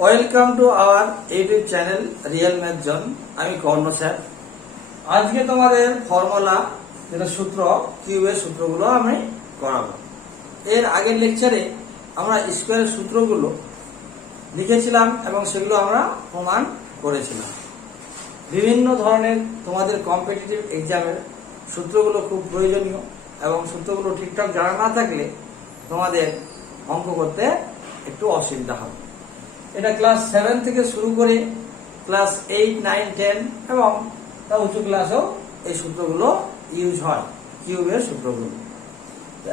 Welcome to our YouTube channel real math zone. আমি কর্ণ sir. আজকে তোমাদের ফর্মুলা যেটা সূত্র কিউবের সূত্রগুলো আমি করাবো। এর আগের লেকচারে আমরা স্কোয়ারের সূত্রগুলো লিখেছিলাম এবং সেগুলো আমরা প্রমাণ করেছিলাম। বিভিন্ন ধরনের তোমাদের কম্পিটিটিভ এক্সামের সূত্রগুলো খুব প্রয়োজনীয় এবং সূত্রগুলো ঠিকঠাক জানা না থাকলে তোমাদের অঙ্ক করতে একটু অসুবিধা হবে। এটা ক্লাস 7 থেকে শুরু করে ক্লাস 8, 9, 10 এবং তা উঁচু ক্লাসেও এই সূত্রগুলো ইউজ হয়, কিউবের সূত্রগুলো।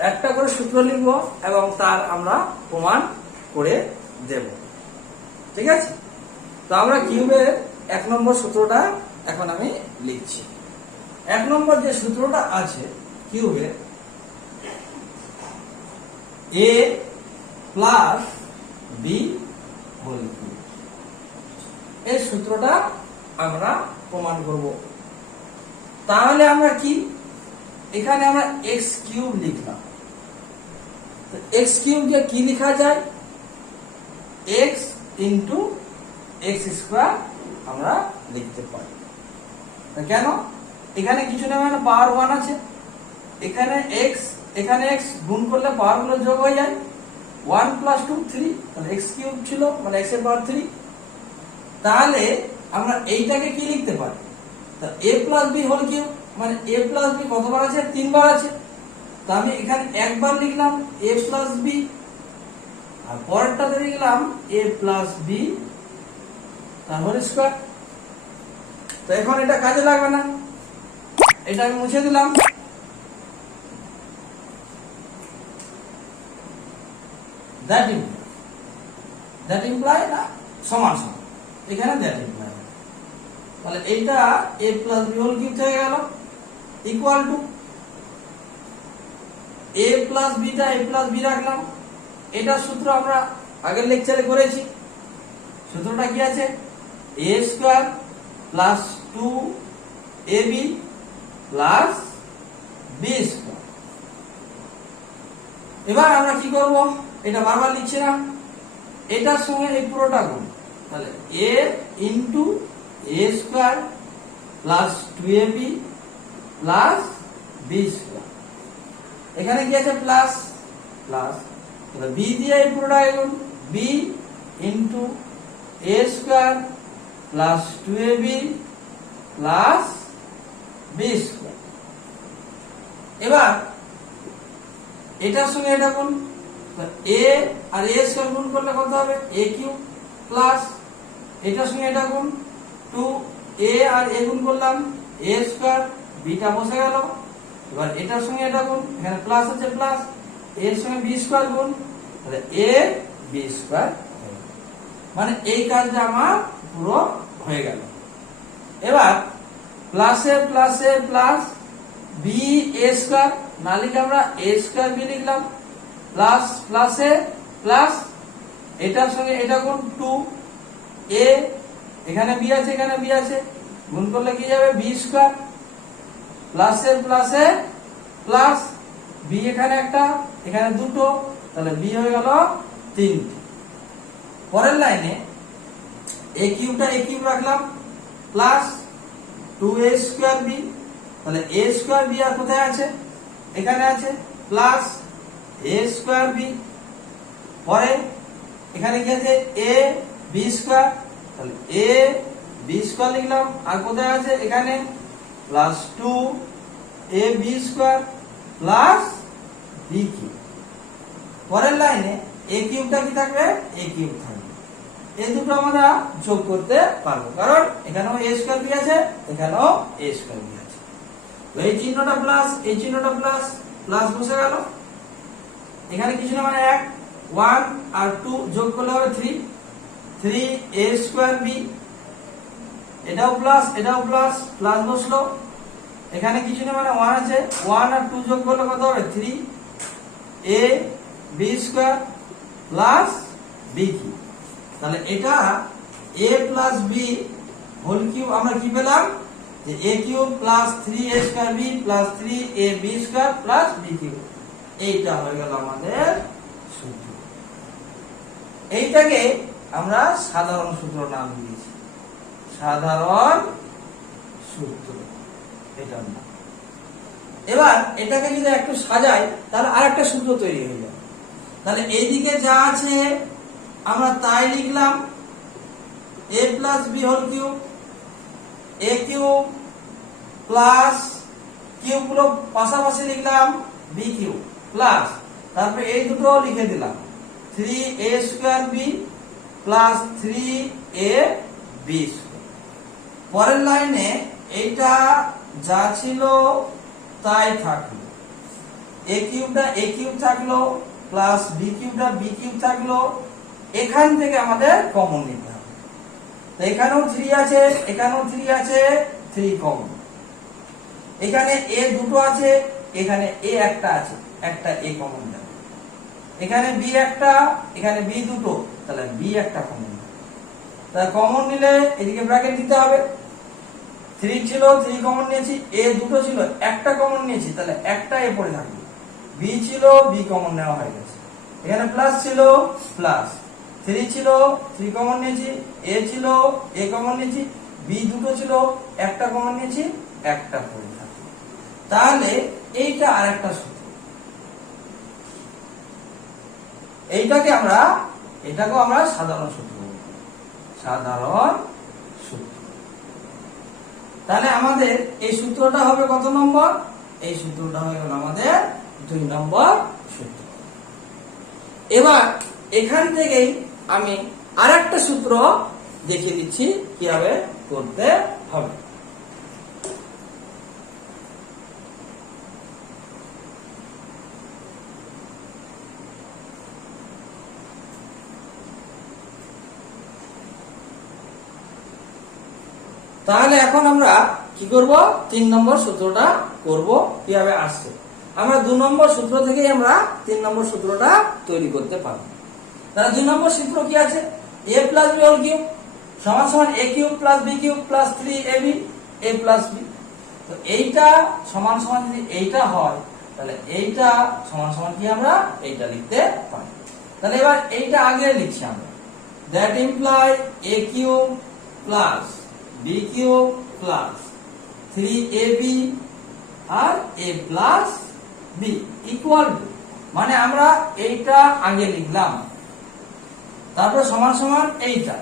একটা করে সূত্র লিখব এবং তার আমরা প্রমাণ করে দেব। ঠিক আছে? তো আমরা কিউবের 1 নম্বর সূত্রটা এখন আমি লিখছি। 1 নম্বর যে সূত্রটা আছে কিউবের, a plus B whole cube, এই সূত্রটা আমরা প্রমাণ করব। তাহলে আমরা কি এখানে আমরা এক্স কিউব লিখলাম। তো এক্স কিউবকে কি লেখা যায়? এক্স ইন্টু এক্স স্কোয়ার আমরা লিখতে পারি। কেন? এখানে কিছু না, মানে পাওয়ার 1 আছে, এখানে এক্স গুণ করলে পাওয়ার গুলো যোগ হয়ে যায়। 1 + 2 3, তাহলে এক্স কিউব ছিল, মানে এক্স এর পাওয়ার 3। তাহলে আমরা এইটাকে কি লিখতে পারি? তা a plus B whole cube, মানে a প্লাস বি কতবার আছে? 3 বার আছে। তা আমি এখানে একবার লিখলাম a প্লাস বি, আর পরেরটাতে লিখলাম a প্লাস বি তার হোল স্কয়ার। তো এখন এটা কাজে লাগবে না, এটা আমি মুছে দিলাম। দ্যাট ইমপ্লাই না সমান সমান, এখানে দ্যাট ইমপ্লাই, তাহলে এইটা a plus B whole cube হয়ে গেল ইকুয়াল টু a প্লাস বিটা a প্লাস বি রাখলাম। এটা সূত্র আমরা আগের লেকচারে করেছি। সূত্রটা কি আছে? a square plus 2ab plus b square. এবার আমরা কি করব? এটা বারবার লিখছি না, এটার সঙ্গে এই পুরোটা গুণ, তাহলে a into a square plus 2ab plus b square. এখানে কি আছে? প্লাস প্লাস, তাহলে b দিয়ে এই পুরোটা গুণ, b into a square plus 2ab plus b square. এবার এটার সঙ্গে এটা গুণ, a আর a স্কয়ার গুণ করলে কত হবে? a কিউব প্লাস এটার সঙ্গে এটা গুণ 2a আর a গুণ করলাম a স্কয়ার, বিটা বসে গেল। এবার এটার সঙ্গে এটা গুণ, এখানে প্লাস আছে প্লাস, a এর সঙ্গে b স্কয়ার গুণ, তাহলে a b স্কয়ার, মানে এই কাজটা আমার পুরো হয়ে গেল। এবার প্লাসে প্লাসে প্লাস b a স্কয়ার, না লিখে আমরা a স্কয়ার b লিখলাম, প্লাস প্লাসে প্লাস এটার সঙ্গে এটা গুণ 2a, এখানে b আছে এখানে b আছে, গুণ করলে কি যাবে? b স্কয়ার, প্লাসে প্লাসে প্লাস b, এখানে একটা এখানে দুটো, তাহলে b হয়ে গেল 3টি। পরের লাইনে a কিউবটা a কিউব রাখলাম প্লাস 2a স্কয়ার b, তাহলে a স্কয়ার b আর কোথায় আছে? এখানে আছে, প্লাস a স্কয়ার b। পরে এখানে কি আছে? a b স্কয়ার, তাহলে a b স্কয়ার লিখলাম, আর কোথায় আছে? এখানে, plus 2a b square plus b cube. পরের লাইনে a কিউবটা কি থাকবে? a কিউব থাকবে। এই দুটো আমরা যোগ করতে পারবো, কারণ এখানেও a স্কয়ার b আছে, এখানেও a স্কয়ার b আছে। তো এই চিহ্নটা প্লাস, এই চিহ্নটা প্লাস, প্লাস বসে গেল। এখানে কিছু না, মানে 1 আর 2 যোগ করলে হবে 3a স্কয়ার b, এটাও প্লাস এটাও প্লাস, প্লাস বসলো। এখানে কিছু না, মানে 1 আছে, 1 আর 2 যোগ করলে কত হবে? 3a b square plus b cube. তাহলে এটা a plus b whole cube আমরা কি পেলাম? যে a cube plus 3a square b plus 3a b square plus b cube. এইটা হয়ে গেল আমাদের সূত্র। এইটাকে আমরা সাধারণ সূত্র নাম দিয়েছি, সাধারণ সূত্র এটা না। এবার এটাকে যদি একটু সাজাই তাহলে আর একটা সূত্র তৈরি হয়ে যাবে। তাহলে এইদিকে যা আছে আমরা তাই লিখলাম, a plus B whole cube, A cube plus cube গুলো পাশাপাশি লিখলাম বি কিউব প্লাস, তারপরে এই দুটো লিখে দিলাম 3a square B plus 3a B. পরের লাইনে এইটা যা ছিল তাই থাকলো, এ কিউবটা এ কিউব থাকলো প্লাস বি কিউবটা বি কিউব থাকলো। এখান থেকে আমাদের কমন নিতে হবে, তো এখানেও 3 আছে, এখানেও 3 আছে, 3 কমন। এখানে এ দুটো আছে, এখানে এ একটা আছে, একটা এ কমন যাবে। এখানে বি একটা, এখানে বি দুটো, তাহলে বি একটা কমন যাবে। তাহলে কমন নিলে এদিকে ব্র্যাকেট দিতে হবে। 3 ছিল, 3 কমন নিয়েছি, এ দুটো ছিল, একটা কমন নিয়েছি, তাহলে একটা এ পড়ে থাকবে। বি ছিল, বি কমন নেওয়া হয়ে গেছে। এখানে প্লাস ছিল, প্লাস 3 ছিল, 3 কমন নিয়েছি, এ ছিল, এ কমন নিয়েছি, বি দুটো ছিল, একটা কমন নিয়েছি, একটা পড়ে থাকবে। তাহলে এইটা আর একটা সূত্র, এটাকেও আমরা সাধারণ সূত্র বলবো, সাধারণ সূত্র। তাহলে আমাদের এই সূত্রটা হবে কত নম্বর? এই সূত্রটা হয়ে গেল আমাদের 2 নম্বর সূত্র। এবার এখান থেকেই আমি আরেকটা সূত্র দেখিয়ে দিচ্ছি কিভাবে করতে হবে। তাহলে এখন আমরা কি করব? 3 নম্বর সূত্রটা করব। কিভাবে আসছে? আমরা 2 নম্বর সূত্র থেকেই আমরা 3 নম্বর সূত্রটা তৈরি করতে পারব। তাহলে 2 নম্বর সূত্র কি আছে? a plus B whole cube সমান সমান a cube plus B cube plus 3ab a plus B. তো এইটা সমান সমান যদি এইটা হয় তাহলে এইটা সমান সমান কি আমরা এইটা লিখতে পারি। তাহলে এবার এইটা আগে লিখছি আমরা, that imply a cube plus B cube plus 3ab আর a plus B equal to, মানে আমরা এইটা আগে লিখলাম, তারপর সমান সমান এইটা,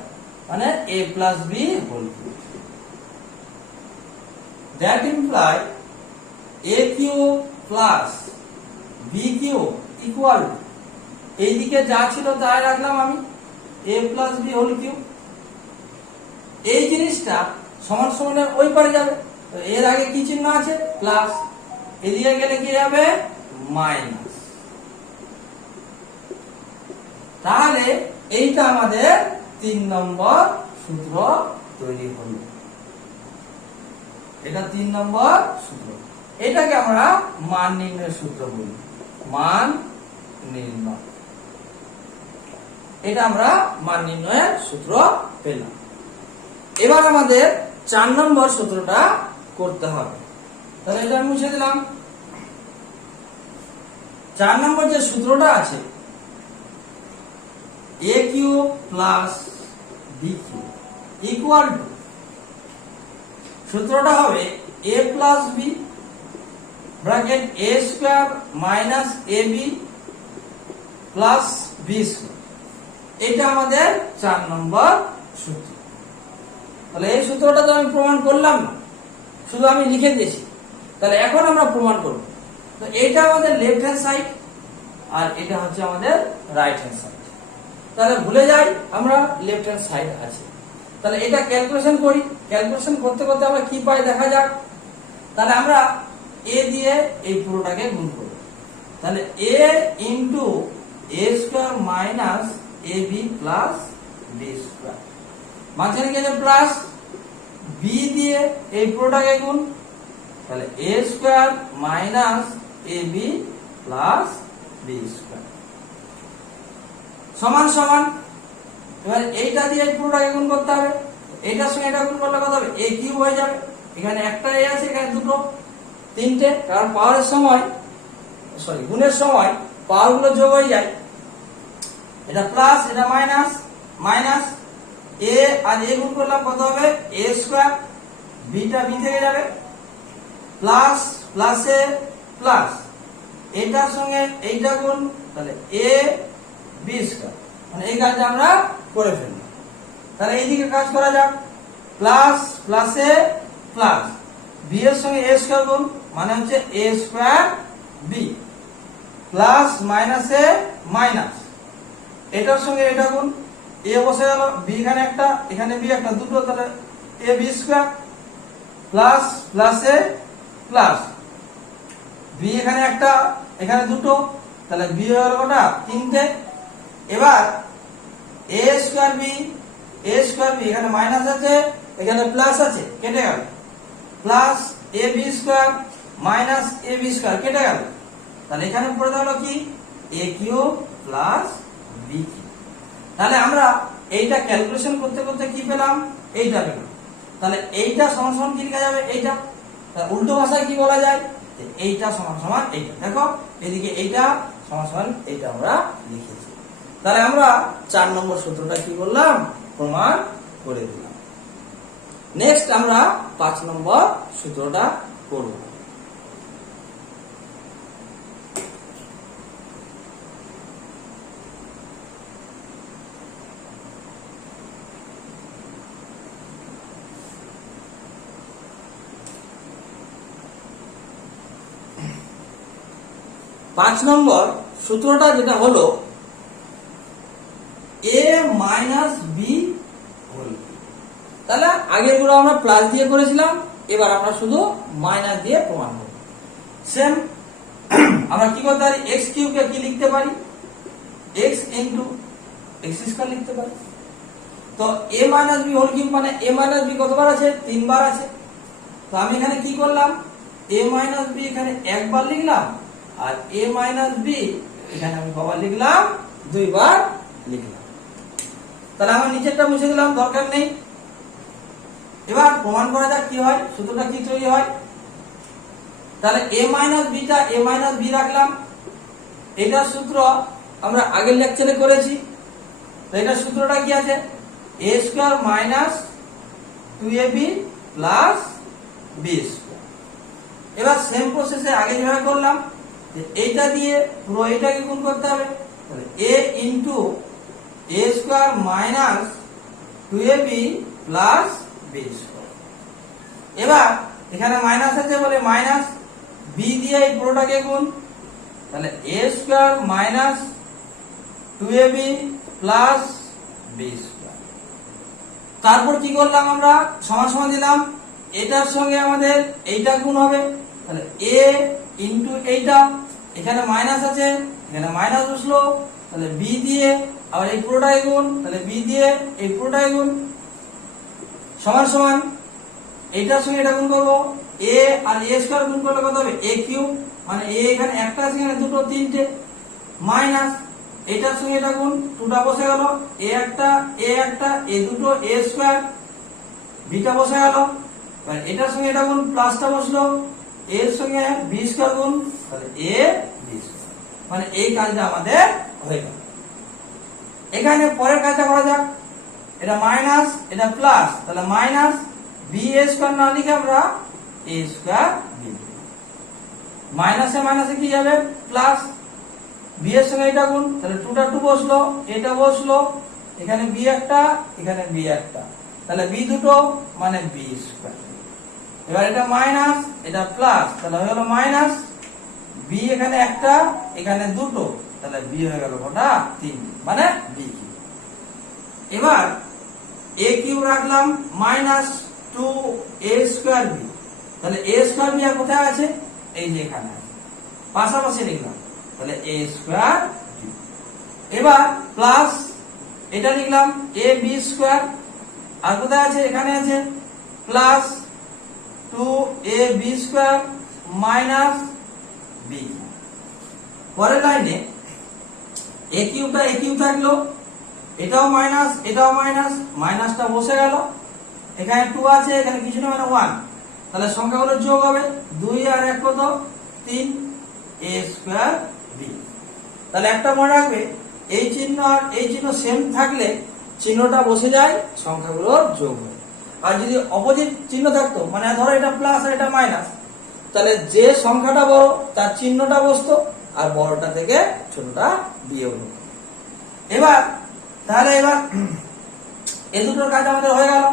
মানে a plus B whole cube. That imply a cube plus B cube equal to, এইদিকে যা ছিল তাই রাখলাম আমি, a plus B whole cube. এই জিনিসটা সমান সমানের ওই পারে যাবে, তো এর আগে কি চিহ্ন আছে? প্লাস, এদিকে গেলে কি হবে? মাইনাস। তাহলে এইটা আমাদের 3 নম্বর সূত্র তৈরি হলো। এটা 3 নম্বর সূত্র। এটাকে আমরা মান নির্ণয়ের সূত্র বলি, মান নির্ণয়। এটা আমরা মান নির্ণয়ের সূত্র পেলাম। এবার আমাদের 4 নম্বর সূত্রটা করতে হবে। তাহলে এটা মুছে দিলাম। 4 নম্বর যে সূত্রটা আছে, a cube plus B cube equal to, সূত্রটা হবে a plus B bracket a square minus ab plus B square. এটা আমাদের 4 নম্বর সূত্র। তাহলে এই সূত্রটা তো আমি প্রমাণ করলাম না, শুধু আমি লিখে দিয়েছি। তাহলে এখন আমরা প্রমাণ করব। তো এইটা আমাদের লেফট হ্যান্ড সাইড আর এটা হচ্ছে আমাদের রাইট হ্যান্ড সাইড। তাহলে ভুলে যাই আমরা লেফট হ্যান্ড সাইড আছে। তাহলে এটা ক্যালকুলেশন করি, ক্যালকুলেশন করতে করতে আমরা কি পাই দেখা যাক। তাহলে আমরা a দিয়ে এই পুরোটাকে গুণ করব। তাহলে a into a square minus ab plus b square, মাঝখানে কি আছে? প্লাস। b দিয়ে এই পুরোটাকে গুণ, তাহলে a square minus ab plus b square সমান সমান। এবার এইটা দিয়ে এই পুরোটাকে গুণ করতে হবে, এইটার সঙ্গে এটা গুণ করলে কত হবে? a কিউব হয়ে যাবে। এখানে একটা a আছে, এখানে দুটো, তিনটে, কারণ পাওয়ারের সময় গুণের সময় পাওয়ার গুলো যোগ হয়ে যায়। এটা প্লাস, এটা মাইনাস, মাইনাস এ আর এ গুণ করলাম কত হবে এ স্কয়ার, বিটা বি থেকে যাবে, প্লাস প্লাসে প্লাস এটার সঙ্গে এইটা গুণ, তাহলে এ বি স্কয়ার, মানে এই কাজটা আমরা করে ফেললাম। তাহলে এইদিকে কাজ করা যাক, প্লাস প্লাসে প্লাস বি এর সঙ্গে এ স্কয়ার গুণ মানে হচ্ছে এ স্কয়ার বি, প্লাস মাইনাসে মাইনাস এটার সঙ্গে এটা গুণ, এ বসে গেল, বি এখানে একটা এখানে বি একটা দুটো, তাহলে এ বি স্কয়ার, প্লাস প্লাসে প্লাস বি এখানে একটা এখানে দুটো, তাহলে বি হয়ে গেল কটা তিনটে। এবার এ স্কয়ার বি এখানে মাইনাস আছে এখানে প্লাস আছে কেটে গেল, plus A B square minus A B square কেটে গেল, তাহলে এখানে পড়ে গেল কি এ কিউ প্লাস বি কিউ। তাহলে আমরা এইটা ক্যালকুলেশন করতে করতে কি পেলাম, এইটা পেলাম। তাহলে এইটা সমান সমান কি লেখা যাবে, এইটা। তাহলে উল্টো ভাষায় কি বলা যায়, এইটা সমান সমান এইটা। দেখো এদিকে এইটা সমান সমান এইটা আমরা লিখেছি। তাহলে আমরা 4 নম্বর সূত্রটা কি করলাম, প্রমাণ করে দিলাম। নেক্সট আমরা 5 নম্বর সূত্রটা করব। পাঁচ নম্বর সূত্রটা যেটা হলো a মাইনাস বি হোল। তাহলে আগেরগুলো আমরা প্লাস দিয়ে করেছিলাম, এবার আমরা শুধু মাইনাস দিয়ে প্রমাণ করব। সেম আমরা কি করতে পারি, এক্স কিউবকে কি লিখতে পারি, এক্স ইন্টু এক্স স্কয়ার লিখতে পারি। তো a minus B whole cube মানে a মাইনাস বি কতবার আছে, 3 বার আছে। তো আমি এখানে কি করলাম, a মাইনাস বি এখানে একবার লিখলাম, আর a মাইনাস বি এখানে আমি কবার লিখলাম, 2 বার লিখলাম। তাহলে আমার নিচেরটা মুছে দিলাম, দরকার নেই। এবার প্রমাণ করা যাক কি হয়, সূত্রটা কি তৈরি হয়। তাহলে a মাইনাস বিটা a মাইনাস বি রাখলাম, এটার সূত্র আমরা আগের লেকচারে করেছি। তো এটার সূত্রটা কি আছে, a square minus 2ab plus B square. এবার সেম প্রসেসে আগে যেভাবে করলাম, এইটা দিয়ে পুরো এইটাকে গুণ করতে হবে, তাহলে a into a square minus 2ab plus B square. এবার এখানে মাইনাস আছে বলে মাইনাস b দিয়ে এই পুরোটাকে গুণ, তাহলে a square minus 2ab plus B square. তারপর কি করলাম, আমরা সমান সমান দিলাম, এটার সঙ্গে আমাদের এইটা গুণ হবে, তাহলে a ইনটু এইটা এখানে মাইনাস আছে এখানে মাইনাস বসলো, তাহলে b দিয়ে আবার এই পুরোটাই গুণ, তাহলে b দিয়ে এই পুরোটাই গুণ, সমান সমান এইটার সঙ্গে এটা গুণ করবো, a আর a স্কয়ার গুণ করলে কত হবে a কিউব, মানে a এখানে একটা আছে এখানে দুটো তিনটে, মাইনাস এইটার সঙ্গে এটা গুণ, 2টা বসে গেল, a একটা a দুটো a স্কয়ার, বিটা বসে গেল, মানে এটার সঙ্গে এটা গুণ, প্লাসটা বসলো, a এর সঙ্গে b স্কয়ার গুণ, তাহলে a b স্কয়ার, মানে এই কাজটা আমাদের হয়ে গেল। এখানে পরের কাজটা করা যাক, এটা মাইনাস এটা প্লাস, তাহলে মাইনাস বি এ স্কয়ার না লিখে আমরা a স্কয়ার বি, মাইনাসে মাইনাসে কি যাবে প্লাস, বি এর সঙ্গে এটা গুণ, তাহলে 2টা 2 বসলো, এটা বসলো, এখানে বি একটা এখানে বি একটা, তাহলে বি দুটো মানে বি স্কয়ার। এবার এটা মাইনাস এটা প্লাস, তাহলে হয়ে গেল মাইনাস বি এখানে একটা এখানে দুটো, তাহলে বি হয়ে গেল কটা 3, মানে বি কিউব। এবার a কিউব রাখলাম মাইনাস 2a স্কয়ার বি, তাহলে a স্কয়ার বি আর কোথায় আছে, এই যে এখানে আছে, পাশাপাশি লিখলাম, তাহলে a স্কয়ার বি। এবার প্লাস এটা লিখলাম a বি স্কয়ার, আর কোথায় আছে এখানে আছে, plus 2a B square minus B. পরের লাইনে a কিউবটা a কিউব থাকলো, এটাও মাইনাস এটাও মাইনাস, মাইনাসটা বসে গেল, এখানে 2 আছে এখানে কিছু না মানে 1, তাহলে সংখ্যাগুলো যোগ হবে, 2 আর 1 কত 3 a স্কয়ার বি। তাহলে একটা মনে রাখবে, এই চিহ্ন আর এই চিহ্ন সেম থাকলে চিহ্নটা বসে যায়, সংখ্যাগুলোর যোগ হয়। আর যদি অপোজিট চিহ্ন থাকতো, মানে ধরো এটা প্লাস আর এটা মাইনাস, তাহলে যে সংখ্যাটা বড় তার চিহ্নটা বসতো, আর বড়টা থেকে ছোটটা বিয়োগ হতো। এবার এই দুটোর কাজ আমাদের হয়ে গেল।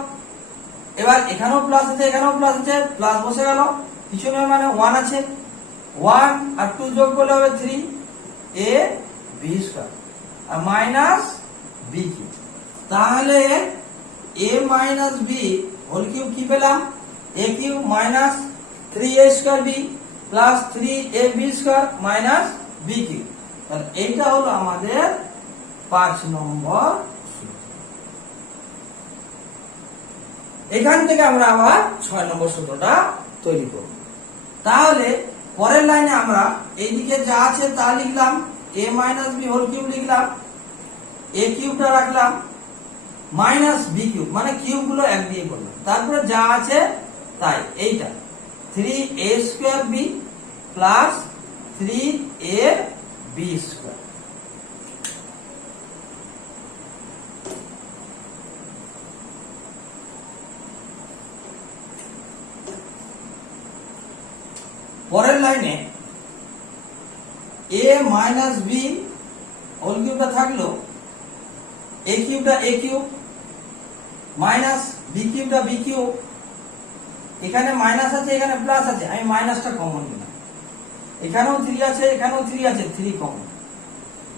এবার এখানেও প্লাস আছে, এখানেও প্লাস আছে, প্লাস বসে গেল, পিছনে মানে 1 আছে, 1 আর 2 যোগ করলে হবে 3ab² আর মাইনাস b কিউব। তাহলে a minus b whole cube কি পেলাম? a cube minus 3a² b plus 3ab² minus b cube. তাহলে এইটা হলো আমাদের 5 নম্বর সূত্র। এখান থেকে আমরা আবার 6 নম্বর সূত্রটা তৈরি করব। তাহলে পরের লাইনে আমরা এইদিকে যা আছে তা লিখলাম, a minus b whole cube লিখলাম, a কিউবটা রাখলাম, মাইনাস b কিউব মানে কিউব গুলো এক দিয়ে করলাম, তারপরে যা আছে তাই এইটা 3a² b প্লাস 3ab²। পরের লাইনে a মাইনাস b হোল কিউবটা থাকলো, a কিউবটা a cube minus b কিউবটা b cube. এখানে মাইনাস আছে, এখানে প্লাস আছে, আমি মাইনাসটা কমন নিলাম। এখানেও 3 আছে, এখানেও 3 আছে, 3 কমন।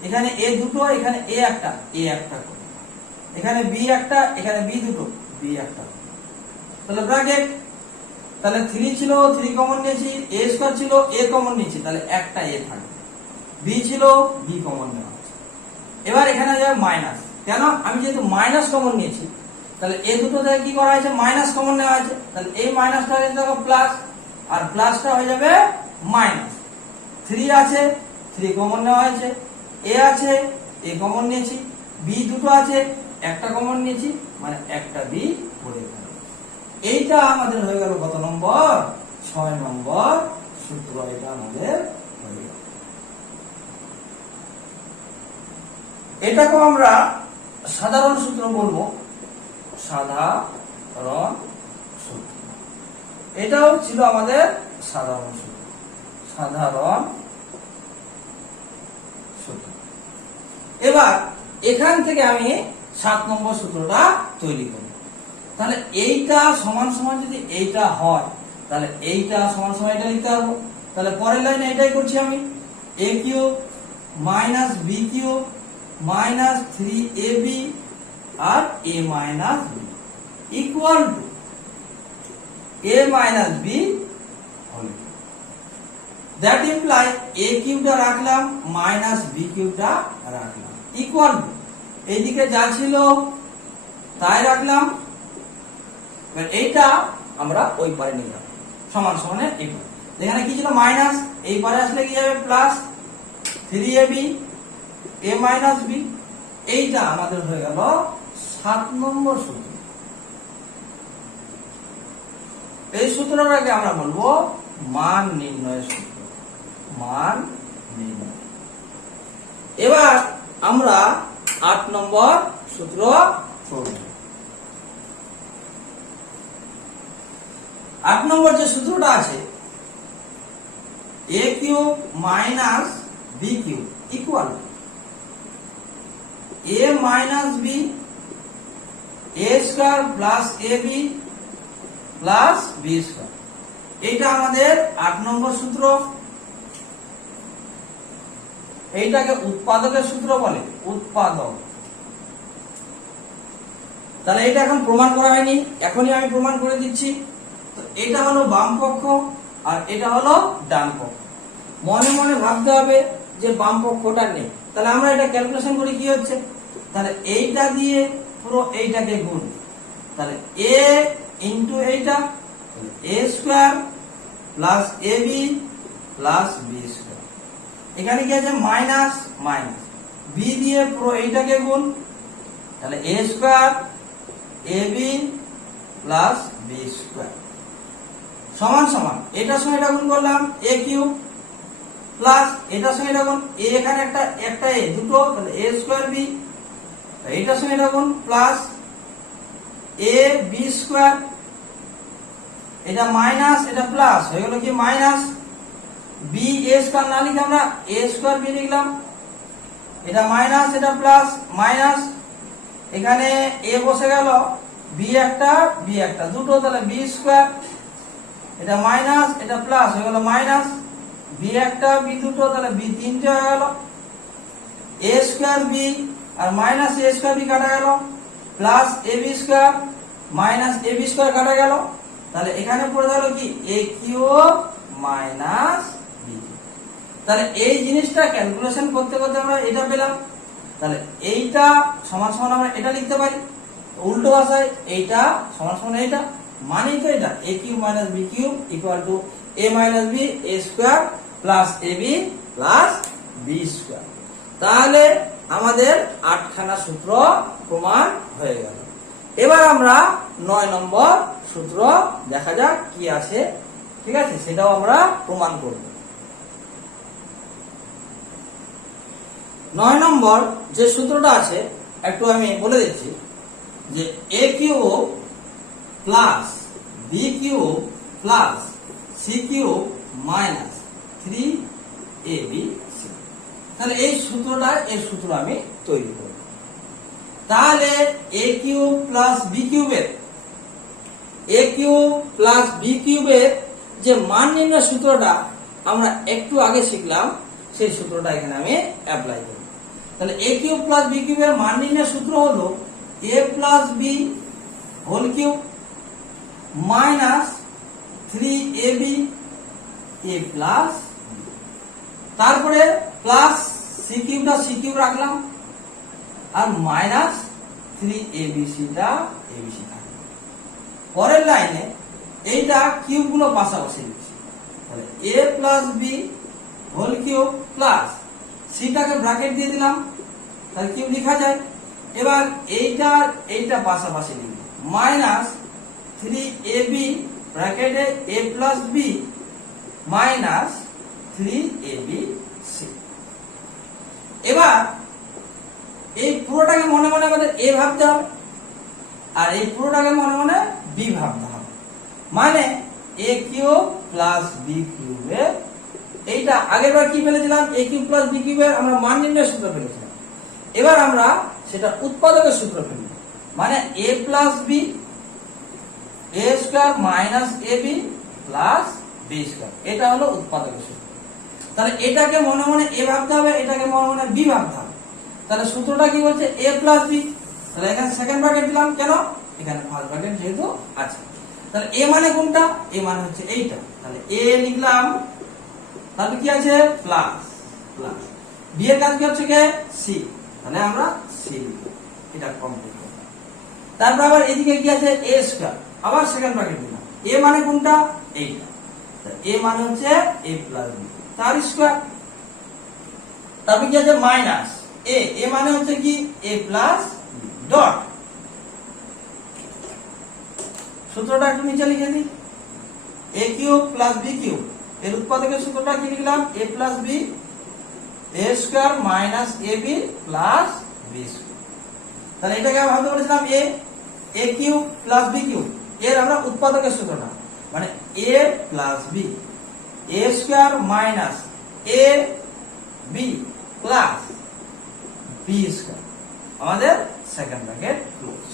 এখানে a দুটো, এখানে a একটা কমন। এখানে b একটা, এখানে b দুটো, b একটা। তাহলে ব্র্যাকেট, তাহলে 3 ছিল 3 কমন নিয়েছি, a² ছিল a কমন নিয়েছি, তাহলে একটা a থাকবে, b ছিল b কমন নেওয়া আছে। এবার এখানে যাবে মাইনাস, কেন? আমি যেহেতু মাইনাস কমন নিয়েছি, তাহলে এ দুটো থেকে কি করা হয়েছে? মাইনাস কমন নেওয়া হয়েছে, তাহলে এই মাইনাসটা হয়ে যাবে প্লাস, আর প্লাসটা হয়ে যাবে মাইনাস। 3 আছে, 3 কমন নেওয়া হয়েছে, a আছে, a কমন নিয়েছি, b দুটো আছে, একটা কমন নিয়েছি, মানে একটা b পড়ে গেল। এইটা আমাদের হয়ে গেল কত নম্বর? 6 নম্বর সূত্র। এটা আমাদের হয়ে গেল। এটাকেও আমরা সাধারণ সূত্র বলবো, সাধারণ সূত্র। এটাও ছিল আমাদের সাধারণ সূত্র, সাধারণ সূত্র। এবার এখান থেকে আমি 7 নম্বর সূত্রটা তৈরি করব। তাহলে এইটা সমান সমান যদি এইটা হয়, তাহলে এইটা সমান সমান এটা লিখতে পারবো। তাহলে পরের লাইনে এটাই করছি আমি, a cube minus b cube minus 3ab আর a minus b equal to a minus b whole cube. That imply a কিউবটা রাখলাম, মাইনাস b কিউবটা রাখলাম, ইকুয়াল টু এইদিকে যা ছিল তাই রাখলাম। এইটা আমরা ওই পারে নিয়ে যাব, সমান সমানে এই পারে। যেখানে কি ছিল মাইনাস, এই পারে আসলে কি যাবে plus 3ab a minus b। এইটা আমাদের হয়ে গেল 7 নম্বর সূত্র। এই সূত্রটাকে আমরা বলবো মান নির্ণয়ের সূত্র, মান নির্ণয়। এবার আমরা 8 নম্বর সূত্র করব। 8 নম্বর যে সূত্রটা আছে, a cube minus b cube equal a minus b a² plus ab plus b²। এইটা আমাদের 8 নম্বর সূত্র। এইটাকে উৎপাদকের সূত্র বলে, উৎপাদক। তাহলে এটা এখন প্রমাণ করা হয়নি, এখনই আমি প্রমাণ করে দিচ্ছি। তো এটা হলো বাম পক্ষ আর এটা হলো ডান পক্ষ। মনে মনে ভাবতে হবে যে বাম পক্ষটা নেই, তাহলে আমরা এটা ক্যালকুলেশন করি কি হচ্ছে, তাহলে এইটা দিয়ে পুরো এইটাকে গুণ, তাহলে a ইন্টু এইটা a² plus ab plus b²। এখানে কি আছে মাইনাস মাইনাস, b দিয়ে পুরো এইটাকে গুণ, তাহলে a² ab প্লাস b² সমান সমান এটার সঙ্গে এটা গুণ করলাম a কিউব প্লাস এটার সঙ্গে এটা গুণ, a এখানে একটা a দুটো, তাহলে a² b এইটার সঙ্গে এটা গুণ প্লাস এ বি স্কোয়ার, এটা মাইনাস এটা প্লাস হয়ে গেল কি মাইনাস বি এ স্কোয়ার না লিখে আমরা এ স্কোয়ার বি লিখলাম, এটা মাইনাস এটা প্লাস মাইনাস, এখানে এ বসে গেল বি একটা দুটো, তাহলে বি স্কোয়ার, এটা মাইনাস এটা প্লাস হয়ে গেল মাইনাস বি একটা বি দুটো, তাহলে বি তিনটে হয়ে গেল, এ স্কোয়ার বি আর মাইনাস এ স্কোয়ার বি কাটা গেল, plus A B square minus A B square কাটা গেল, তাহলে এখানে পড়ে গেল কি এ কিউব মাইনাস বি। তাহলে এই জিনিসটা ক্যালকুলেশন করতে করতে আমরা এটা পেলাম, তাহলে এইটা সমান সমান আমরা এটা লিখতে পারি, উল্টো ভাষায় এইটা সমান সমান এইটা, মানে তো এটা A cube minus B cube equal to A minus B A square plus A B plus B square. তাহলে আমাদের 8খানা সূত্র প্রমাণ হয়ে গেল। এবার আমরা 9 নম্বর সূত্র দেখা যাক কি আছে, ঠিক আছে, সেটাও আমরা প্রমাণ করব। 9 নম্বর যে সূত্রটা আছে একটু আমি বলে দিচ্ছি, যে A cube plus B cube plus C cube minus 3ab। তাহলে এই সূত্রটা এর সূত্র আমি তৈরি করব। তাহলে এ কিউব প্লাস বি কিউবের যে মান নির্ণয় সূত্রটা আমরা একটু আগে শিখলাম, সেই সূত্রটা এখানে আমি অ্যাপ্লাই করব। তাহলে এ কিউব প্লাস বি কিউবের মান নির্ণয় সূত্র হলো a plus B whole cube minus 3ab a plus, তারপরে প্লাস সি কিউবটা সি কিউব রাখলাম আর মাইনাস 3abcটা abc থাকবে। পরের লাইনে এইটা কিউব গুলো পাশাপাশি লিখছি, তাহলে a plus B whole cube plus সিটাকে ব্র্যাকেট দিয়ে দিলাম, তাহলে কিউব লেখা যায়। এবার এইটা পাশাপাশি লিখব মাইনাস 3ab ব্র্যাকেটে a plus B minus 3abc। এবার এই পুরোটাকে মনে মনে আমাদের এ ভাবতে হবে আর এই পুরোটাকে মনে মনে বি ভাবতে হবে, মানে এ কিউব প্লাস বি কিউবে এইটা আগেরবার কি ফেলেছিলাম, এ কিউব প্লাস বি কিউবের আমরা মান নির্ণয় সূত্র ফেলেছিলাম, এবার আমরা সেটা উৎপাদকের সূত্র ফেলব, মানে এ plus B A square minus A B plus B square, এটা হলো উৎপাদকের সূত্র। তাহলে এটাকে মনে মনে এ ভাবতে হবে, এটাকে মনে মনে বি ভাবতে হবে। তাহলে সূত্রটা কি বলছে এ প্লাস বি, তাহলে এখানে সেকেন্ড ব্র্যাকেট দিলাম কেন, এখানে ফার্স্ট ব্র্যাকেট যেহেতু আছে। তাহলে এ মানে কোনটা, এ মানে হচ্ছে এইটা, তাহলে এ লিখলাম, তারপর কি আছে প্লাস প্লাস, বি এর কাজ কি হচ্ছে কে সি, তাহলে আমরা সি লিখব, এটা কমপ্লিট করলাম। তারপর আবার এদিকে কি আছে এ স্কয়ার, আবার সেকেন্ড ব্র্যাকেট দিলাম, এ মানে কোনটা এইটা, এ মানে হচ্ছে এ প্লাস বি তার স্কয়ার, তারপর কি আছে মাইনাস এ মানে হচ্ছে কি এ প্লাস বি ডট, সূত্রটা একটু নিচে লিখে দিই, এ কিউব প্লাস বি কিউব এর উৎপাদকের সূত্রটা কি লিখলাম এ plus B A square minus A B plus B square. তাহলে এটাকে আমরা ভাবতে বলেছিলাম এ কিউব প্লাস বি কিউব এর আমরা উৎপাদকের সূত্রটা, মানে এ plus B A square minus A B plus B square, আমাদের সেকেন্ড ব্র্যাকেট ক্লোজ।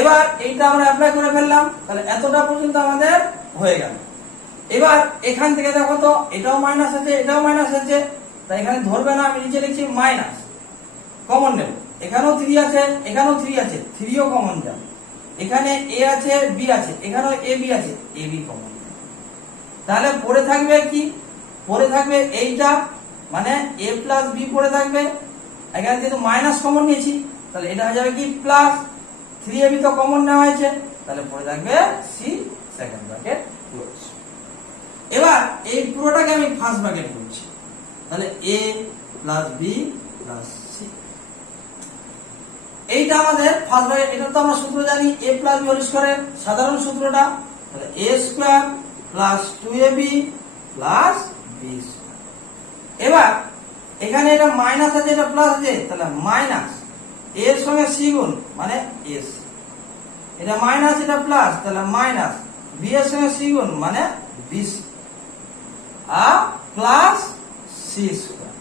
এবার এইটা আমরা অ্যাপ্লাই করে ফেললাম, তাহলে এতটা পর্যন্ত আমাদের হয়ে গেল। এবার এখান থেকে দেখো তো এটাও মাইনাস আছে এটাও মাইনাস আছে, তাই এখানে ধরবে না, আমি নিচে লিখছি মাইনাস, কমন নেব, এখানেও 3 আছে এখানেও 3 আছে, 3ও কমন যাবে, এখানে এ আছে বি আছে এখানেও এ বি আছে, এ বি কমন যাবে। তাহলে পড়ে থাকবে কি, পড়ে থাকবে এইটা, মানে এ প্লাস বি পড়ে থাকবে, এখানে যেহেতু মাইনাস কমন নিয়েছি তাহলে এটা হয়ে যাবে কি প্লাস 3ab তো কমন নেওয়া হয়েছে, তাহলে পড়ে থাকবে সি সেকেন্ড ব্র্যাকেট ক্লোজ। এবার এই পুরোটাকে আমি ফার্স্ট ব্র্যাকেট করছি, তাহলে a plus B plus c, এইটা আমাদের ফার্স্ট ব্র্যাকেট, এটা তো আমরা সূত্র জানি এ প্লাস বি হোল স্কয়ারের সাধারণ সূত্রটা, তাহলে a square plus 2ab plus B square. এবার এখানে এটা মাইনাস আছে এটা প্লাস আছে, তাহলে মাইনাস এ এর সঙ্গে সি গুণ মানে এস, এটা মাইনাস এটা প্লাস, তাহলে মাইনাস বি এর সঙ্গে সি গুণ মানে বিসি আর প্লাস সি স্কয়ার।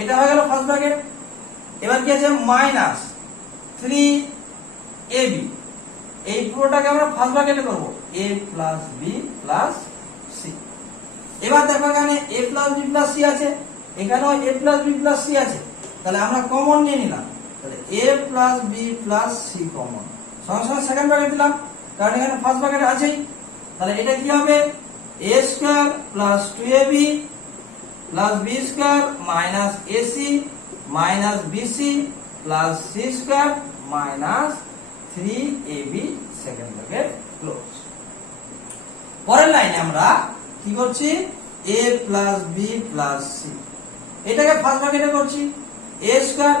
এটা হয়ে গেল ফার্স্ট ব্র্যাকেট। এবার কি আছে মাইনাস 3ab, এই পুরোটাকে আমরা ফার্স্ট ব্র্যাকেটে করব, a plus B plus C. এবার দেখো এখানে a plus B plus C আছে, এখানেও a plus B plus C আছে, তাহলে আমরা কমন নিয়ে নিলাম, তাহলে a plus B plus C common, সঙ্গে সঙ্গে সেকেন্ড ব্র্যাকেট দিলাম কারণ এখানে ফার্স্ট ব্র্যাকেট আছেই। তাহলে এটা কি হবে a square plus 2ab plus B square minus ac minus bc plus c square minus 3ab second bracket close. পরের লাইনে আমরা কি করছি a plus B plus c, এটাকে ফার্স্ট ব্র্যাকেটে করছি, a স্কয়ার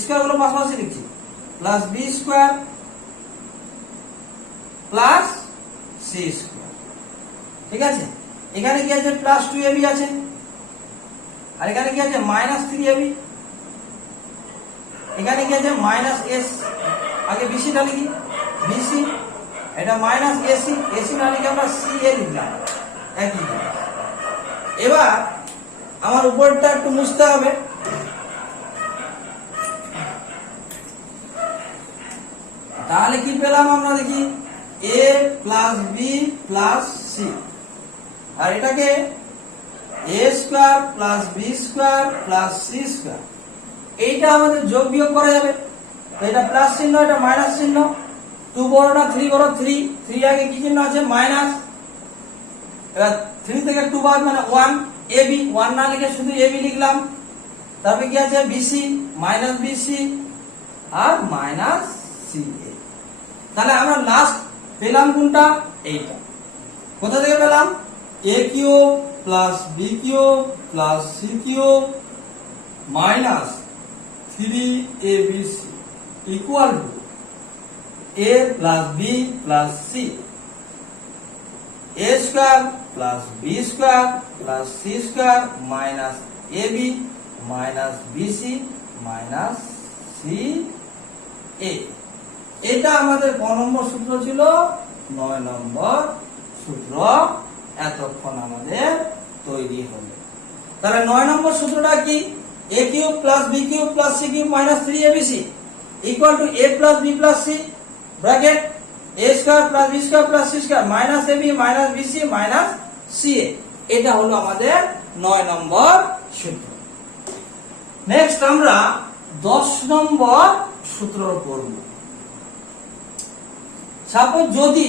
স্কয়ার গুলো পাশাপাশি লিখছি plus B square plus c square. ঠিক আছে, এখানে কি আছে প্লাস 2ab আছে, আর এখানে কি আছে মাইনাস 3ab, এখানে কি আছে মাইনাস এস, আগে বিসি টা লিখি বিসি, এটা মাইনাস এসি, এসি না লিখে আমরা সি এ লিখলাম একই জিনিস। এবার আমার উপরটা একটু মুছতে হবে, তাহলে কি পেলাম আমরা দেখি a plus B plus c, আর এটাকে a square plus B square plus c square, এইটা আমাদের যোগ বিয়োগ করা যাবে, তো এটা প্লাস চিহ্ন এটা মাইনাস চিহ্ন, 2 বড় না 3 বড়, 3 আগে কি চিহ্ন আছে মাইনাস, এবার 3 থেকে 2 বাদ মানে 1, ab 1 না লিখে শুধু ab লিখলাম, তারপরে কি আছে বিসি মাইনাস বিসি আর মাইনাস সি এ। তাহলে আমরা লাস্ট পেলাম কোনটা, এইটা। কোথা থেকে পেলাম a cube plus B cube plus C cube minus 3abc equal to a plus B plus c, a square plus B square plus c square minus ab minus bc minus c a. এটা আমাদের ক নম্বর সূত্র ছিল, 9 নম্বর সূত্র এতক্ষণ আমাদের তৈরি হলো। তাহলে 9 নম্বর সূত্রটা কি, a cube plus B cube plus C cube minus 3abc equal to a plus B plus c bracket a square plus B square plus c square minus ab minus bc minus c a. এটা হলো আমাদের 9 নম্বর সূত্র। Next আমরা 10 নম্বর সূত্র করব। Suppose যদি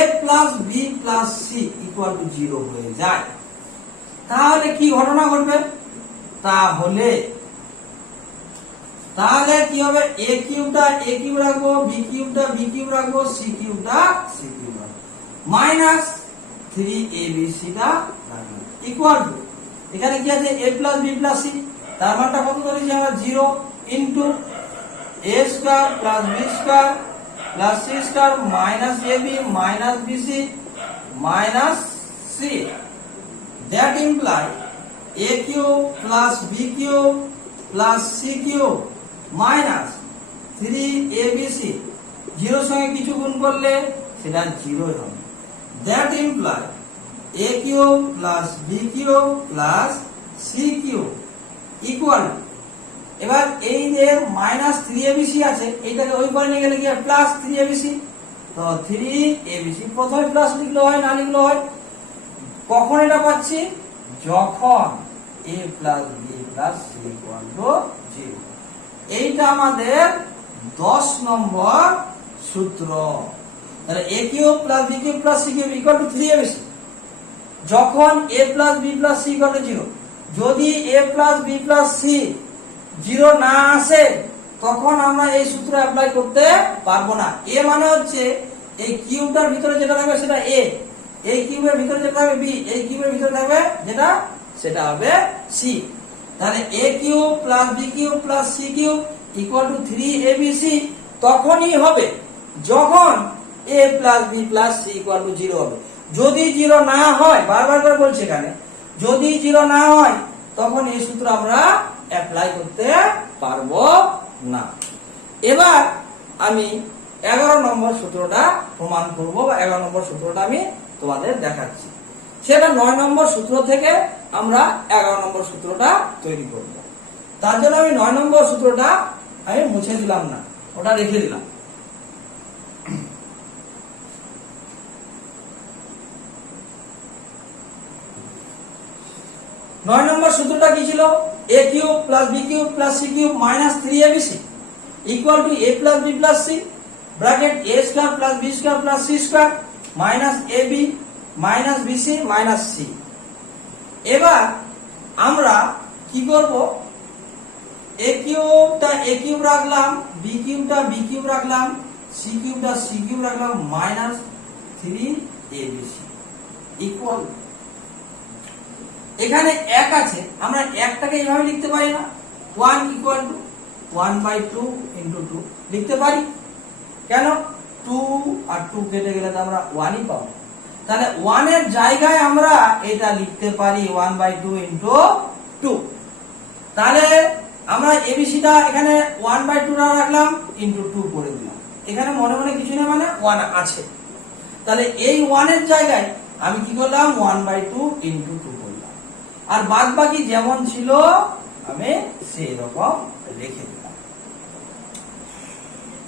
a plus B plus c equal to 0 হয়ে যায়, তাহলে কি ঘটনা ঘটবে, তাহলে কি হবে a কিউবটা a কিউব রাখবো, বি কিউবটা বি কিউব রাখবো, সি কিউবটা সি কিউব রাখবো মাইনাস 3abc টা রাখবো ইকুয়াল টু, এখানে কি আছে a plus B plus c, তার মানটা কত ধরেছি আমরা 0 into a square plus B square plus c square minus ab minus bc minus c. That imply a cube plus b cube plus c cube minus 3abc, 0 সঙ্গে কিছু গুণ করলে সেটা 0 হবে। That imply a cube plus b cube plus c cube equal, এবার এই যে minus 3abc আছে এইটাকে ওই পারে নিয়ে গেলে কি আর প্লাস 3abc, তো 3abc প্রথমে প্লাস লিখলে হয় না লিখলে হয়, কখন এটা পাচ্ছি যখন a plus B plus c equal to 0। এইটা আমাদের 10 নম্বর সূত্র। তাহলে a cube plus B cube plus C cube equal to 3abc যখন a plus B plus c equal to 0। যদি a plus B plus c 0 না আসে তখন আমরা এই সূত্র অ্যাপ্লাই করতে পারবো না। a মানে হচ্ছে এই কিউবটার ভিতরে যেটা থাকবে সেটা a, এই কিউবের ভিতরে যেটা থাকবে বি, এই কিউবের ভিতরে থাকবে যেটা সেটা হবে সি। তাহলে a cube plus B cube plus C cube equal to 3abc তখনই হবে যখন a plus B plus c equal to 0 হবে। যদি 0 না হয়, বারবার করে বলছি এখানে, যদি 0 না হয় তখন এই সূত্র আমরা অ্যাপ্লাই করতে পারবো না। এবার আমি 11 নম্বর সূত্রটা প্রমাণ করব, বা 11 নম্বর সূত্রটা আমি তোমাদের দেখাচ্ছি। সেটা 9 নম্বর সূত্র থেকে আমরা 11 নম্বর সূত্রটা তৈরি করব। তার জন্য আমি 9 নম্বর সূত্রটা আমি মুছে দিলাম না, ওটা রেখে দিলাম। নয় নম্বর সূত্রটা কি ছিল? a cube plus b cube plus c cube minus 3abc equal to a plus b plus c bracket a square plus b square plus c square minus ab minus bc minus c। এবার আমরা কি করব? a কিউবটা a cube রাখলাম, b কিউবটা b cube রাখলাম, c কিউবটা c cube রাখলাম minus 3abc equal, এখানে 1 আছে, আমরা 1টাকে এইভাবে লিখতে পারি না? 1 ইকুয়াল টু 1/2 ইনটু 2 লিখতে পারি। কেন? 2 আর 2 কেটে গেলে তো আমরা 1ই পাবো। তাহলে 1 এর জায়গায় আমরা এটা লিখতে পারি 1/2 ইনটু 2। তাহলে আমরা এবিসিটা এখানে 1/2 রাখলাম, ইনটু 2 করে দিলাম। এখানে মনে মনে কিছু না, মানে 1 আছে। তাহলে এই 1 এর জায়গায় আমি কি করলাম? 1/2 ইনটু 2 করলাম, আর বাদ বাকি যেমন ছিল আমি সেই রকম রেখে দিলাম।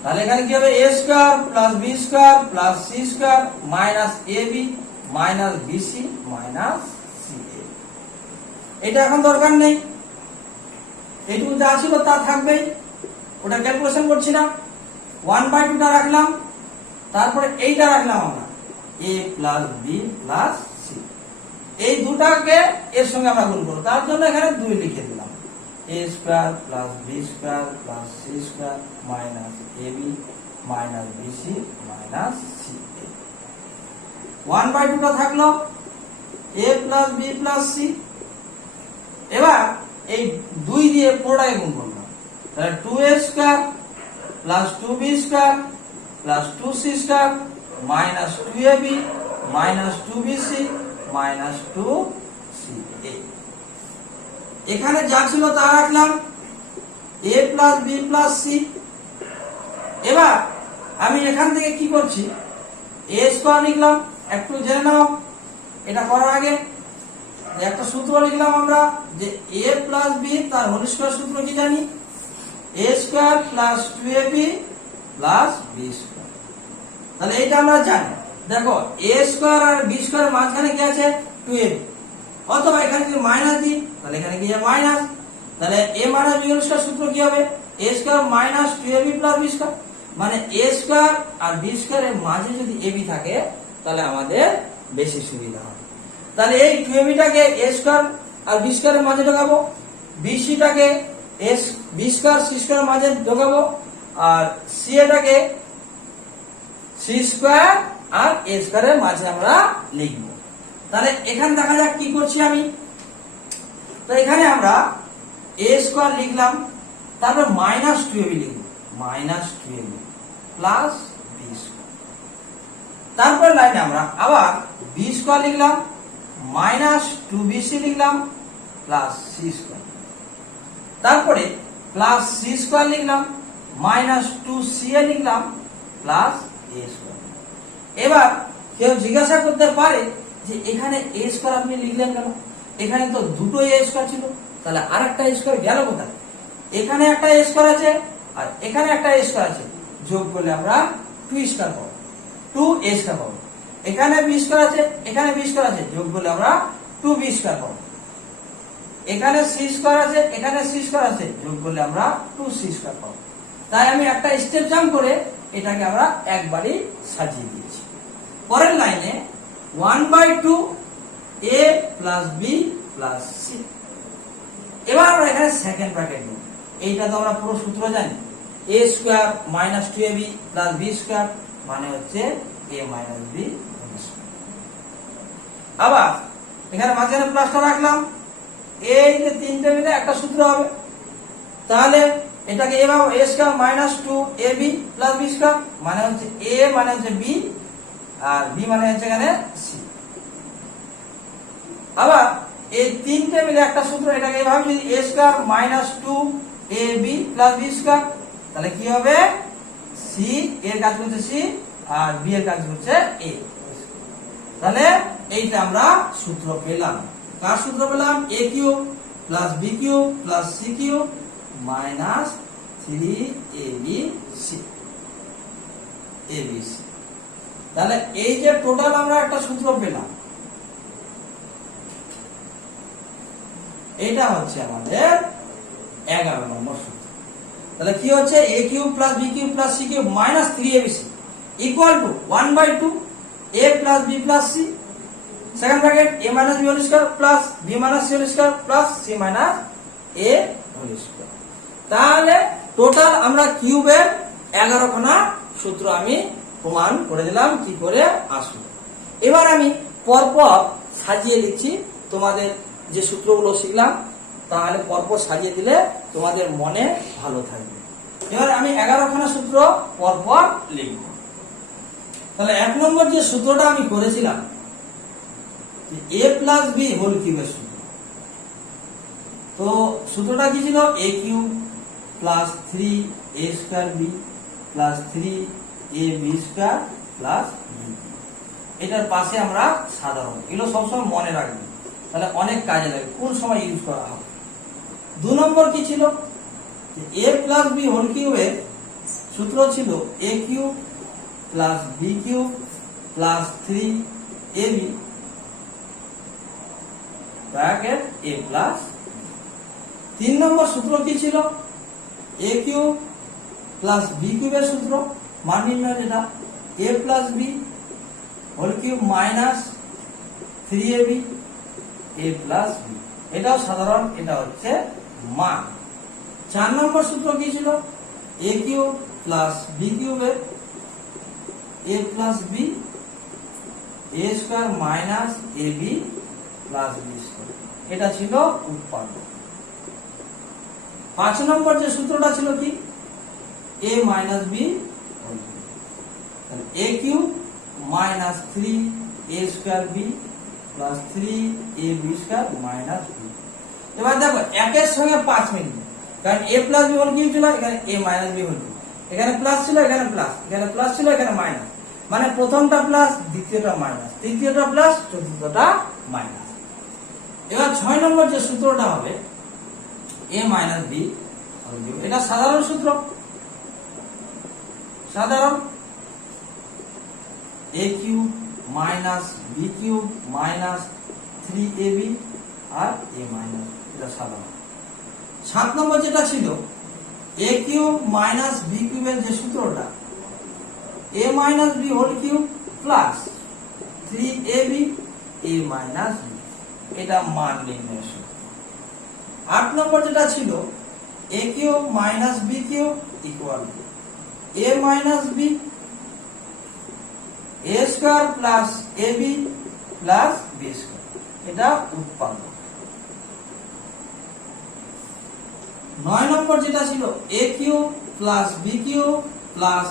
তাহলে এখানে কি হবে? a square plus b square plus c square minus ab minus bc minus ca। এটা এখন দরকার নেই, এইটুকু যা ছিল তা থাকবেই, ওটা ক্যালকুলেশন করছি না। 1/2টা রাখলাম, তারপরে এইটা রাখলাম আমরা a plus b plus c। এই দুটাকে এর সঙ্গে আমরা গুণ করব, তার জন্য এখানে 2 লিখে দিলাম। a square plus b square plus c square minus ab minus bc minus ca। 1/2টা থাকলো, a plus b plus c। এবার এই 2 দিয়ে পুরোটাকে গুণ করলাম, তাহলে 2a square plus 2b square plus 2c square minus 2ab minus 2bc minus 2ca। এখানে যা ছিল তা রাখলাম, a plus b plus c। এবার আমি এখান থেকে কি করছি? a স্কয়ার লিখলাম, একটু জেনে নাও এটা করার আগে। একটা সূত্র লিখলাম আমরা, যে a প্লাস b তার হোল স্কয়ার সূত্র কি জানি? a square plus 2ab plus b square. তাহলে এটা আমরা জানি। দেখো a স্কয়ার আর b স্কয়ার মাঝখানে কি আছে? 2ab। অথবা এখানে যদি মাইনাস দিই, তাহলে এখানে কি হবে? মাইনাস। তাহলে a minus b whole square সূত্র কি হবে? a square minus 2ab plus b square. মানে a স্কয়ার আর b স্কয়ার এর মাঝে যদি ab থাকে তাহলে আমাদের বেশি সুবিধা হবে। তাহলে এই 2ab-টাকে a স্কয়ার আর b স্কয়ার এর মাঝে ঢোকাবো, bc-টাকে b স্কয়ার c স্কয়ার এর মাঝে ঢোকাবো, আর ca-টাকে c স্কয়ার আর a স্কয়ার এর মাঝে আমরা লিখব। তাহলে এখানে দেখা যাক কি করছি আমি। তো এখানে আমরা a স্কয়ার লিখলাম, তারপর মাইনাস 2ab লিখব, minus 2ab plus b square. তারপর লাইনে আমরা আবার b স্কয়ার লিখলাম, মাইনাস 2bc লিখলাম প্লাস c স্কয়ার। তারপরে প্লাস c স্কয়ার লিখলাম, মাইনাস 2ca লিখলাম প্লাস a স্কয়ার। এবার কেউ জিজ্ঞাসা করতে পারে যে এখানে a স্কয়ার আপনি লিখলেন কেন? এখানে তো দুটো a স্কয়ার ছিল, তাহলে আরেকটা a স্কয়ার গেল কোথায়? এখানে একটা a স্কয়ার আছে আর এখানে একটা a স্কয়ার আছে, যোগ করলে আমরা 2 স্কয়ার পাবো, 2a স্কয়ার পাবো। এখানে b স্কয়ার আছে, এখানে b স্কয়ার আছে, যোগ করলে আমরা 2b স্কয়ার পাবো। এখানে c স্কয়ার আছে, এখানে c স্কয়ার আছে, যোগ করলে আমরা 2c স্কয়ার পাবো। তাই আমি একটা স্টেপ জাম্প করে এটাকে আমরা একবারই সাজিয়ে দিয়েছি। পরের লাইনে 1/2 a plus b plus c। এবার আমরা এখানে সেকেন্ড ব্র্যাকেট নেব। এইটা তো আমরা পুরো সূত্র জানি, a square minus 2ab plus b square মানে হচ্ছে a মাইনাস b। আবার এখানে মাঝখানে প্লাসটা রাখলাম, এই যে তিনটে মিলে একটা সূত্র হবে। তাহলে এটাকে এভাবে a square minus 2ab plus b square মানে হচ্ছে a মানে হচ্ছে b আর b মানে হচ্ছে এখানে c। আবার এই তিনটে মিলে একটা সূত্র, এটাকে এভাবে যদি a square minus 2ab plus b square, তাহলে কি হবে c এর কাজ করছে c আর b এর কাজ করছে a। তাহলে এইটা আমরা সূত্র পেলাম। কার সূত্র পেলাম? a cube plus b cube plus c cube minus 3abc abc। তাহলে এই যে টোটাল আমরা একটা সূত্র পেলাম, এটা হচ্ছে আমাদের 11 নম্বর সূত্র। তাহলে কি হচ্ছে? a cube plus b cube plus c cube minus 3abc equal to 1/2 a plus b plus c, second bracket a minus b whole square plus b minus c whole square plus c minus a whole square. তাহলে total আমরা কিউবের 11 খানা সূত্র আমি প্রমাণ করে দিলাম কি করে আসলো। এবার আমি পরপর সাজিয়ে লিখছি, তোমাদের যে সূত্রগুলো শিখলাম তাহলে পরপর সাজিয়ে দিলে তোমাদের মনে ভালো থাকবে। এবার আমি 11 খানা সূত্র পরপর লিখব। তাহলে 1 নম্বর যে সূত্রটা আমি করেছিলাম a প্লাস b হোল কিউবের সূত্র, তো সূত্রটা কি ছিল? a cube plus 3a square b plus 3ab square plus b। এটার পাশে আমরা সাধারণ, এগুলো সবসময় মনে রাখবে, তাহলে অনেক কাজে লাগে, কোন সময় ইউজ করা হবে। 2 নম্বর কি ছিল? a প্লাস b হোল কিউবের সূত্র ছিল a cube plus b cube plus 3ab bracket a plus. 3 নম্বর সূত্র কি ছিল? a কিউব প্লাস b কিউবের সূত্র মান নির্ণয়, যেটা a plus b whole cube minus 3ab a plus b, এটাও সাধারণ, এটা হচ্ছে মান। 4 নম্বর সূত্র কি ছিল? a কিউব প্লাস b কিউবের a plus b a square minus ab plus b square, এটা ছিল উৎপাদক। 5 নম্বর যে সূত্রটা ছিল কি? a minus b whole cube, তাহলে a cube minus 3a square b plus 3ab square minus b। এবার দেখো একের সঙ্গে 5 মিনিট, কারণ a plus b whole cube ছিল, এখানে a minus b whole cube, এখানে প্লাস ছিল, এখানে প্লাস, এখানে প্লাস ছিল, এখানে মাইনাস, মানে প্রথমটা প্লাস দ্বিতীয়টা মাইনাস, তৃতীয়টা প্লাস চতুর্থটা মাইনাস। এবার 6 নম্বর যে সূত্রটা হবে a minus b whole cube, এটা সাধারণ সূত্র, সাধারণ a cube minus b cube minus 3ab আর a মাইনাস, এটা সাধারণ। 7 নম্বর যেটা ছিল a কিউব মাইনাস b কিউবের যে সূত্রটা a minus b whole cube plus 3ab a minus b, এটা মান নির্ণয়ের সূত্র। 8 নম্বর যেটা ছিল a cube minus b cube equal a minus b a square plus ab plus b square, এটা উৎপাদক। 9 নম্বর যেটা ছিল a cube plus b cube plus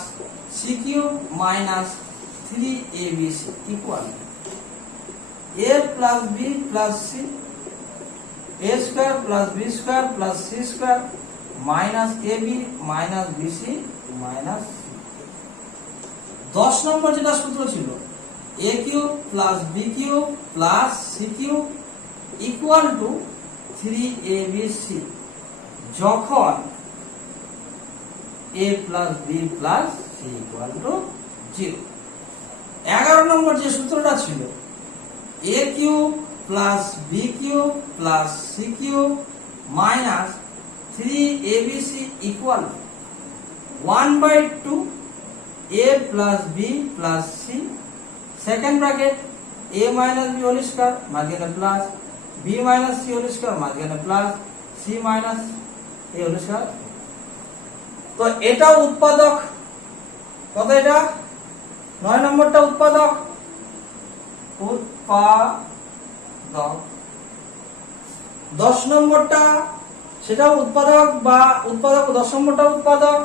c cube minus 3abc equal a plus b plus c a square plus b square plus c square minus ab minus bc minus c। 10 নম্বর যেটা সূত্র ছিল a cube plus b cube plus c cube equal to 3abc যখন a plus b plus c equal to 0। 11 number যে সূত্রটা ছিল a cube plus b cube plus c cube minus 3abc equal 1/2 a plus b plus c, second bracket a minus b whole square মাঝখানে plus b minus c whole square মাঝখানে plus c minus a whole square. তো এটা উৎপাদক, কত? এটা 9 নম্বরটা উৎপাদক, উৎপাদক। 10 নম্বরটা সেটাও উৎপাদক বা উৎপাদক, 10 নম্বরটা উৎপাদক।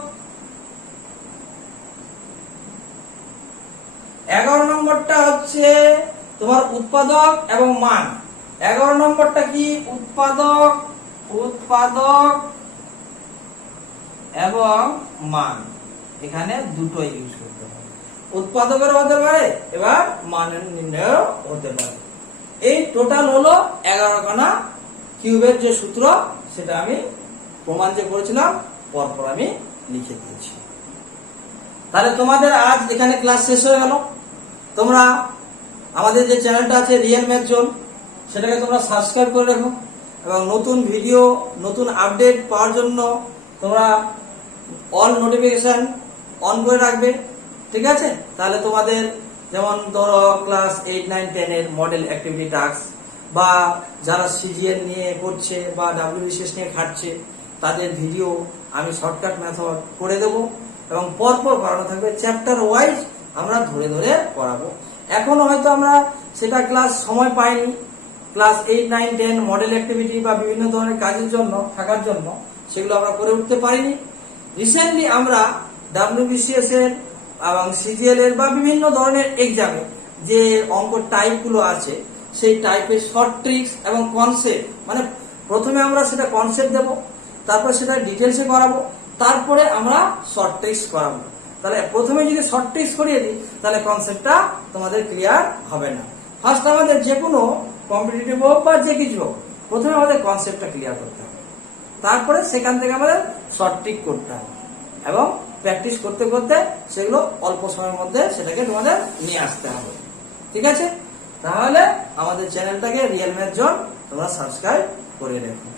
11 নম্বরটা হচ্ছে তোমার উৎপাদক এবং মান, 11 নম্বরটা কি? উৎপাদক, উৎপাদক এবং মান। এখানে দুটো ইউজ করতে হবে, উৎপাদকের হতে পারে এবার মানের নির্ণয় হতে পারে। এই টোটাল হলো 11 খানা কিউবের যে সূত্র, সেটা আমি প্রমাণ যে করেছিলাম পরপর আমি লিখে দিয়েছি। তাহলে তোমাদের আজ এখানে ক্লাস শেষ হয়ে গেল। তোমরা আমাদের যে চ্যানেলটা আছে রিয়েল ম্যাথ জোন, সেটাকে তোমরা সাবস্ক্রাইব করে রাখো এবং নতুন ভিডিও, নতুন আপডেট পাওয়ার জন্য তোমরা অল নোটিফিকেশন অন করে রাখবে, ঠিক আছে? তাহলে তোমাদের যেমন ধরো ক্লাস 8, 9, 10 এর মডেল অ্যাক্টিভিটি টাস্ক, বা যারা সিজিএল নিয়ে করছে বা ডাব্লিউবিসিএস নিয়ে খাটছে, তাদের ভিডিও আমি শর্টকাট মেথড করে দেবো এবং পরপর করানো থাকবে, চ্যাপ্টার ওয়াইজ আমরা ধরে ধরে করাবো। এখনো হয়তো আমরা সেটা ক্লাস সময় পাইনি, ক্লাস 8, 9, 10 মডেল অ্যাক্টিভিটি বা বিভিন্ন ধরনের কাজের জন্য থাকার জন্য সেগুলো আমরা করে উঠতে পারিনি। রিসেন্টলি আমরা ডাব্লিউবিসিএস এর এবং সিজিএল এর বা বিভিন্ন ধরনের এক্সামে যে অঙ্ক টাইপগুলো আছে, সেই টাইপের শর্ট ট্রিক্স এবং কনসেপ্ট, মানে প্রথমে আমরা সেটা কনসেপ্ট দেব, তারপর সেটা ডিটেলসে করাবো, তারপরে আমরা শর্ট ট্রিক্স করাবো। তাহলে প্রথমে যদি শর্ট ট্রিক্স করিয়ে দিই তাহলে কনসেপ্টটা তোমাদের ক্লিয়ার হবে না। ফার্স্ট আমাদের যে কোনো কম্পিটিটিভ হোক বা যে কিছু হোক, প্রথমে আমাদের কনসেপ্টটা ক্লিয়ার করতে হবে, তারপরে সেখান থেকে আমাদের শর্ট ট্রিক করতে হবে এবং প্র্যাকটিস করতে করতে সেগুলো অল্প সময়ের মধ্যে সেটাকে তোমাদের নিয়ে আসতে হবে, ঠিক আছে? তাহলে আমাদের চ্যানেলটাকে রিয়েল ম্যাথ জোন তোমরা সাবস্ক্রাইব করে রেখো।